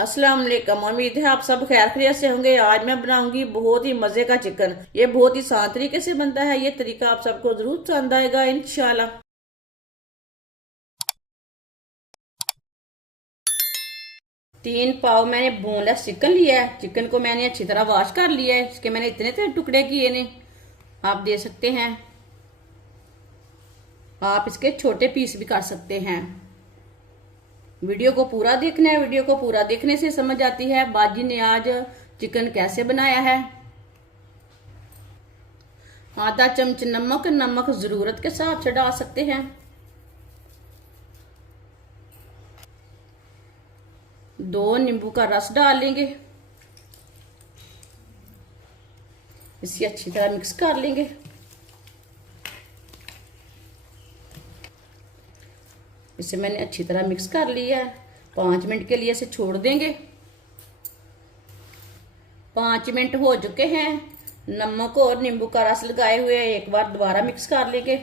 अस्सलाम वालेकुम। उम्मीद है आप सब खैर खैरियत से होंगे। आज मैं बनाऊंगी बहुत ही मजे का चिकन। ये बहुत ही आसान तरीके से बनता है। ये तरीका आप सबको जरूर पसंद आएगा इंशाल्लाह। 3 पाव मैंने बोनलेस चिकन लिया है। चिकन को मैंने अच्छी तरह वॉश कर लिया है। इसके मैंने इतने इतने टुकड़े किए ने, आप दे सकते हैं। आप इसके छोटे पीस भी कर सकते हैं। वीडियो को पूरा देखना है। वीडियो को पूरा देखने से समझ आती है बाजी ने आज चिकन कैसे बनाया है। आधा चम्मच नमक, नमक जरूरत के हिसाब से डाल सकते हैं। 2 नींबू का रस डाल लेंगे। इसे अच्छी तरह मिक्स कर लेंगे। इसे मैंने अच्छी तरह मिक्स कर लिया है। 5 मिनट के लिए इसे छोड़ देंगे। 5 मिनट हो चुके हैं। नमक और नींबू का रस लगाए हुए एक बार दोबारा मिक्स कर लेंगे।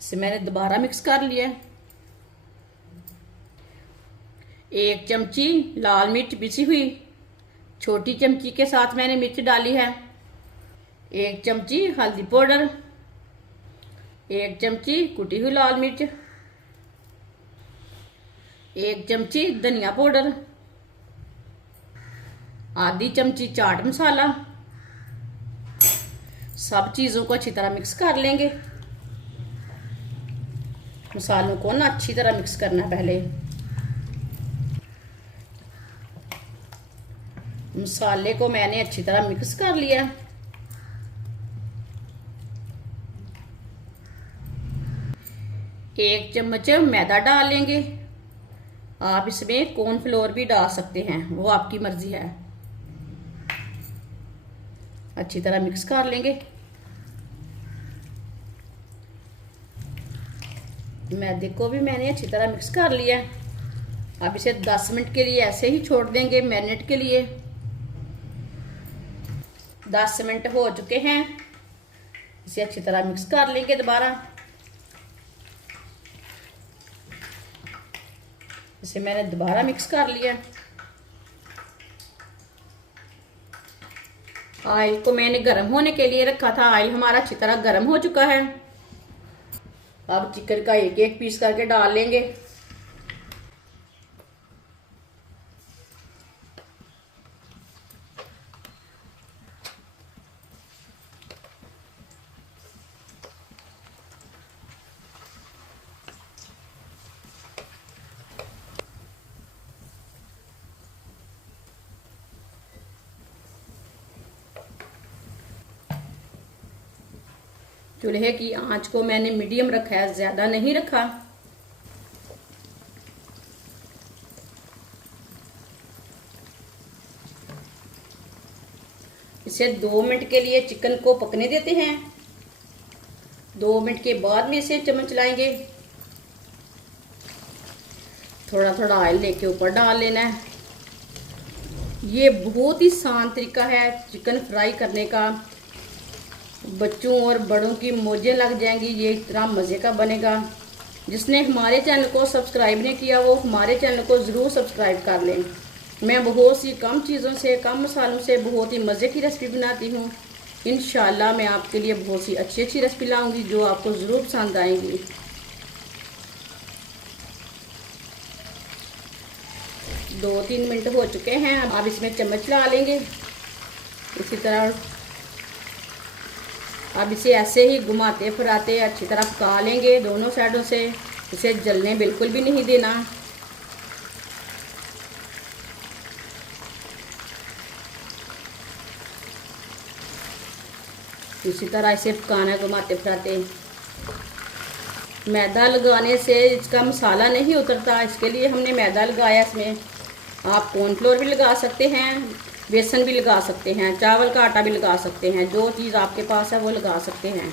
इसे मैंने दोबारा मिक्स कर लिया है। 1 चमची लाल मिर्च पिसी हुई, छोटी चमची के साथ मैंने मिर्च डाली है। 1 चमची हल्दी पाउडर, 1 चमची कुटी हुई लाल मिर्च, 1 चमची धनिया पाउडर, आधी चमची चाट मसाला। सब चीजों को अच्छी तरह मिक्स कर लेंगे। मसालों को ना अच्छी तरह मिक्स करना है। पहले मसाले को मैंने अच्छी तरह मिक्स कर लिया। एक चम्मच मैदा डाल लेंगे। आप इसमें कॉर्नफ्लोर भी डाल सकते हैं, वो आपकी मर्जी है। अच्छी तरह मिक्स कर लेंगे। मैदे को भी मैंने अच्छी तरह मिक्स कर लिया। अब इसे 10 मिनट के लिए ऐसे ही छोड़ देंगे, मैरिनेट के लिए। 10 मिनट हो चुके हैं। इसे अच्छी तरह मिक्स कर लेंगे दोबारा। इसे मैंने दोबारा मिक्स कर लिया। ऑयल को मैंने गर्म होने के लिए रखा था। ऑयल हमारा अच्छी तरह गर्म हो चुका है। अब चिकन का एक एक पीस करके डाल लेंगे। चूल्हे की आंच को मैंने मीडियम रखा है, ज्यादा नहीं रखा। इसे 2 मिनट के लिए चिकन को पकने देते हैं। 2 मिनट के बाद में इसे चम्मच लाएंगे। थोड़ा थोड़ा ऑयल लेके ऊपर डाल लेना है। ये बहुत ही आसान तरीका है चिकन फ्राई करने का। बच्चों और बड़ों की मौजें लग जाएंगी। ये इतना मज़े का बनेगा। जिसने हमारे चैनल को सब्सक्राइब नहीं किया वो हमारे चैनल को ज़रूर सब्सक्राइब कर लें। मैं बहुत सी कम चीज़ों से, कम मसालों से बहुत ही मज़े की रेसिपी बनाती हूँ। इंशाल्लाह मैं आपके लिए बहुत सी अच्छी अच्छी रेसिपी लाऊंगी जो आपको ज़रूर पसंद आएंगी। दो 3 मिनट हो चुके हैं। अब इसमें चम्मच ला लेंगे इसी तरह। अब इसे ऐसे ही घुमाते फिराते अच्छी तरह पका लेंगे दोनों साइडों से। इसे जलने बिल्कुल भी नहीं देना। इसी तरह इसे पकाना घुमाते फिराते। मैदा लगाने से इसका मसाला नहीं उतरता, इसके लिए हमने मैदा लगाया इसमें। आप कॉर्नफ्लोर भी लगा सकते हैं, बेसन भी लगा सकते हैं, चावल का आटा भी लगा सकते हैं। जो चीज़ आपके पास है वो लगा सकते हैं।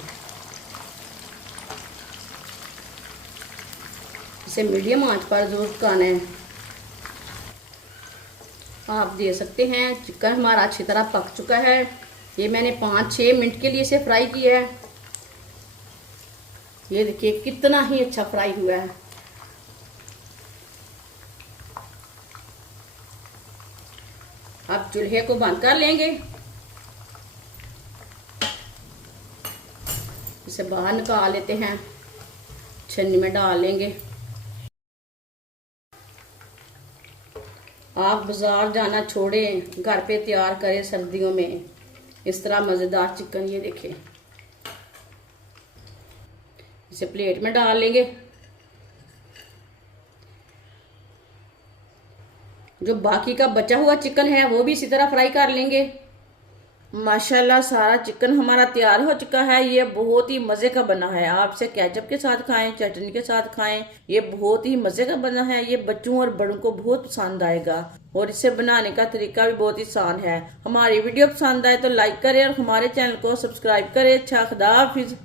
इसे मीडियम आंच पर जरूर पकाना है। आप दे सकते हैं चिकन हमारा अच्छी तरह पक चुका है। ये मैंने 5-6 मिनट के लिए इसे फ्राई किया है। ये देखिए कितना ही अच्छा फ्राई हुआ है। अब चूल्हे को बंद कर लेंगे, इसे बाहर निकाल लेते हैं, छन्नी में डाल लेंगे। आप बाजार जाना छोड़ें, घर पे तैयार करें सर्दियों में इस तरह मज़ेदार चिकन। ये देखिए, इसे प्लेट में डाल लेंगे। जो बाकी का बचा हुआ चिकन है वो भी इसी तरह फ्राई कर लेंगे। माशाल्लाह सारा चिकन हमारा तैयार हो चुका है। ये बहुत ही मज़े का बना है। आप इसे केचप के साथ खाएं, चटनी के साथ खाएं, ये बहुत ही मज़े का बना है। ये बच्चों और बड़ों को बहुत पसंद आएगा और इसे बनाने का तरीका भी बहुत ही आसान है। हमारी वीडियो पसंद आए तो लाइक करें और हमारे चैनल को सब्सक्राइब करें। अच्छा, खुदा हाफिज।